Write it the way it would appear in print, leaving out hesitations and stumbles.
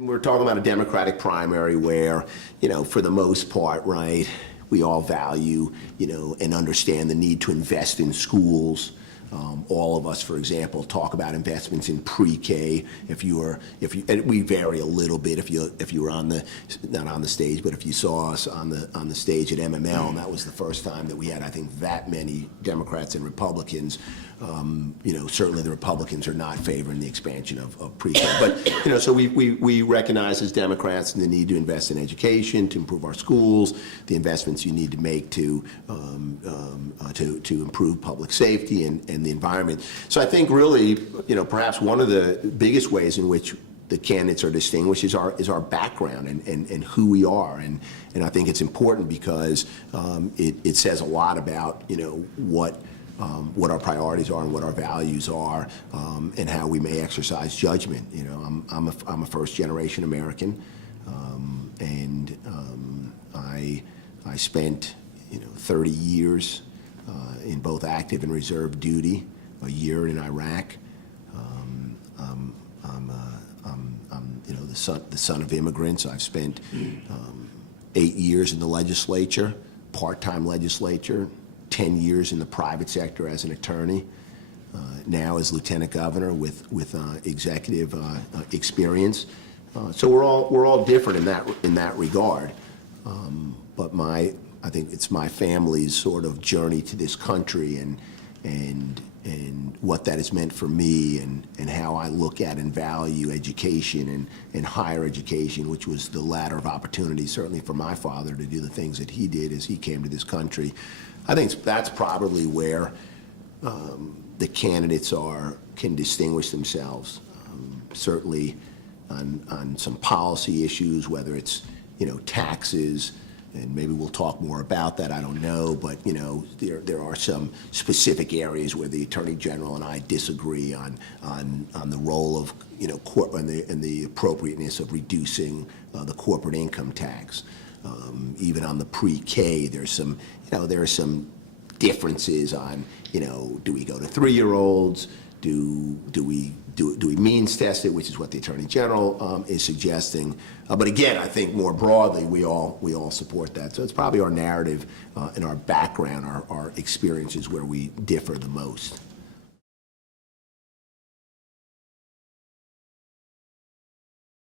We're talking about a Democratic primary where, for the most part, right, we all value, and understand the need to invest in schools. All of us, for example, talk about investments in pre-K. And we vary a little bit. If you were not on the stage, but if you saw us on the stage at MML, and that was the first time that we had, I think, that many Democrats and Republicans. Certainly the Republicans are not favoring the expansion of pre-K. But so we recognize as Democrats the need to invest in education, to improve our schools, the investments you need to make to improve public safety and the environment. So I think really, perhaps one of the biggest ways in which the candidates are distinguished is our background and who we are, and I think it's important because it says a lot about what our priorities are and what our values are, and how we may exercise judgment. I'm a first-generation American, and I spent 30 years in both active and reserve duty, a year in Iraq. I'm the son of immigrants. I've spent 8 years in the legislature, part-time legislature, 10 years in the private sector as an attorney, now as lieutenant governor with executive experience. So we're all different in that regard. But I think it's my family's sort of journey to this country and what that has meant for me and how I look at and value education and higher education, which was the ladder of opportunity, certainly for my father to do the things that he did as he came to this country. I think that's probably where the candidates can distinguish themselves. Certainly on some policy issues, whether it's taxes, and maybe we'll talk more about that, I don't know, but there are some specific areas where the Attorney General and I disagree on the role of and the appropriateness of reducing the corporate income tax. Even on the pre-K, there are some differences on do we go to 3-year-olds? Do we means test it, which is what the Attorney General is suggesting. But again, I think more broadly, we all support that. So it's probably our narrative and our background, our experiences where we differ the most.